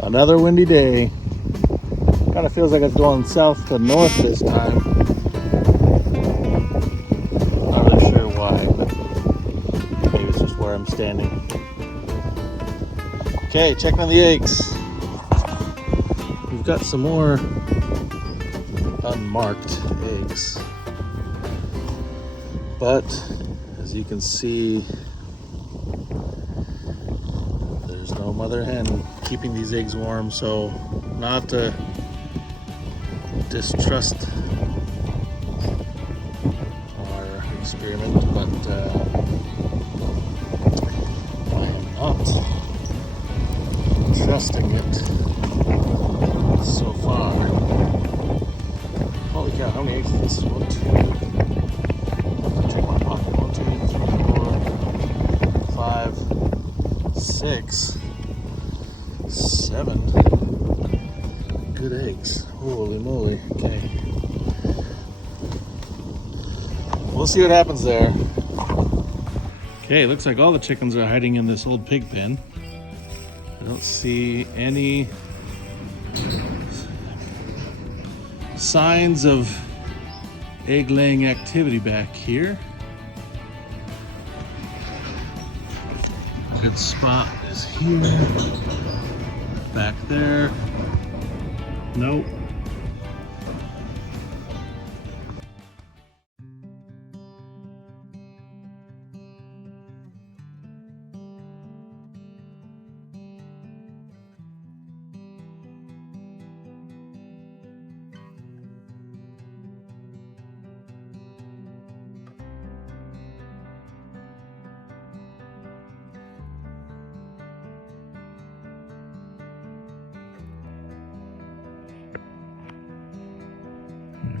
Another windy day. Kind of feels like it's going south to north this time. Not really sure why, but maybe it's just where I'm standing. Okay, checking on the eggs. We've got some more unmarked eggs, but as you can see, there's no mother hen keeping these eggs warm, so not to distrust our experiment, but I am not trusting it so far. Holy cow, how many eggs is this? 1, 2, check my pocket. 1, 2, 3, 4, 5, 6, 7 good eggs. Holy moly. Okay. We'll see what happens there. Okay, looks like all the chickens are hiding in this old pig pen. I don't see any signs of egg laying activity back here. A good spot is here, back there. Nope.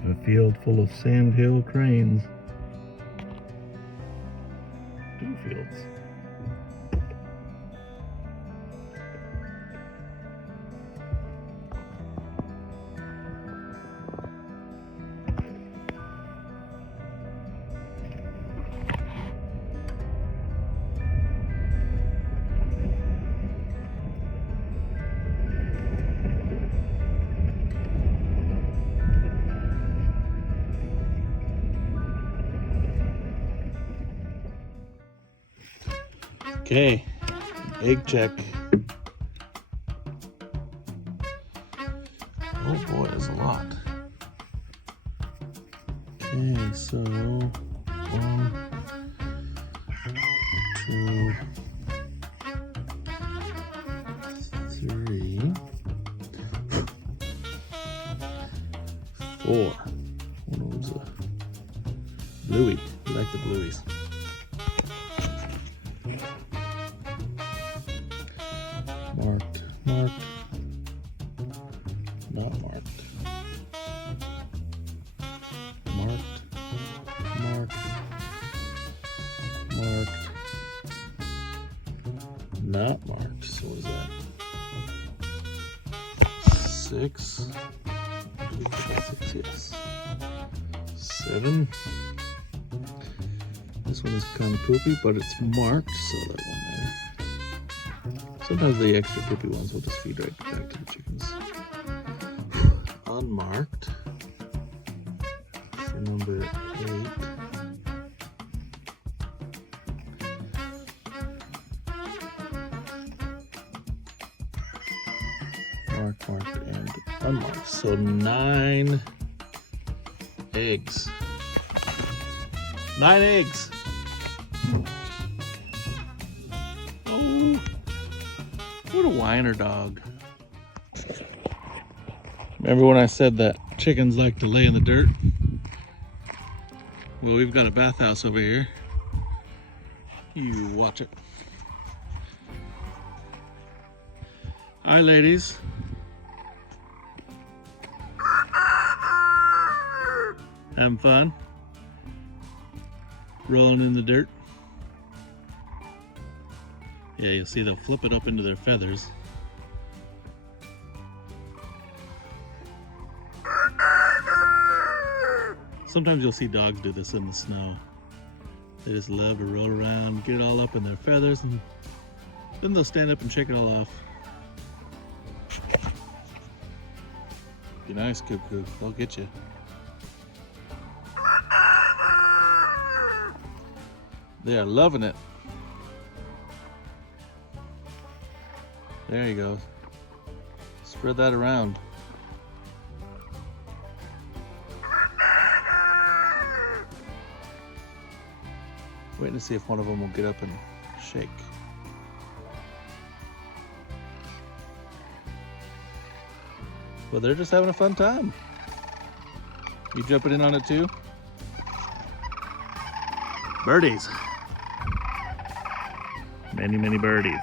A field full of sandhill cranes. 2 fields. Okay, egg check. Oh boy, there's a lot. Okay, so 1, 2, 3, 4. One of them's a bluey. We like the blueies. Marked, marked, not marked, marked, marked, marked, not marked. So what is that? 6, 6, yes. 7. This one is kind of poopy, but it's marked, so that one there. Sometimes the extra poopy ones will just feed right back to the chickens. Unmarked for number 8. Marked, marked, and unmarked. So 9 eggs. 9 eggs. Oh. What a whiner dog. Remember when I said that chickens like to lay in the dirt? Well, we've got a bathhouse over here. You watch it. Hi, ladies. Having fun? Rolling in the dirt? Yeah, you'll see they'll flip it up into their feathers. Sometimes you'll see dogs do this in the snow. They just love to roll around, get all up in their feathers, and then they'll stand up and shake it all off. Be nice, Cuckoo. They'll get you. They are loving it. There you go. Spread that around. Waiting to see if one of them will get up and shake. Well, they're just having a fun time. You jumping in on it too? Birdies. Many, many birdies.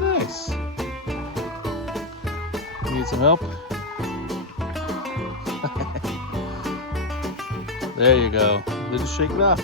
Nice. Need some help? There you go. They just shake it off.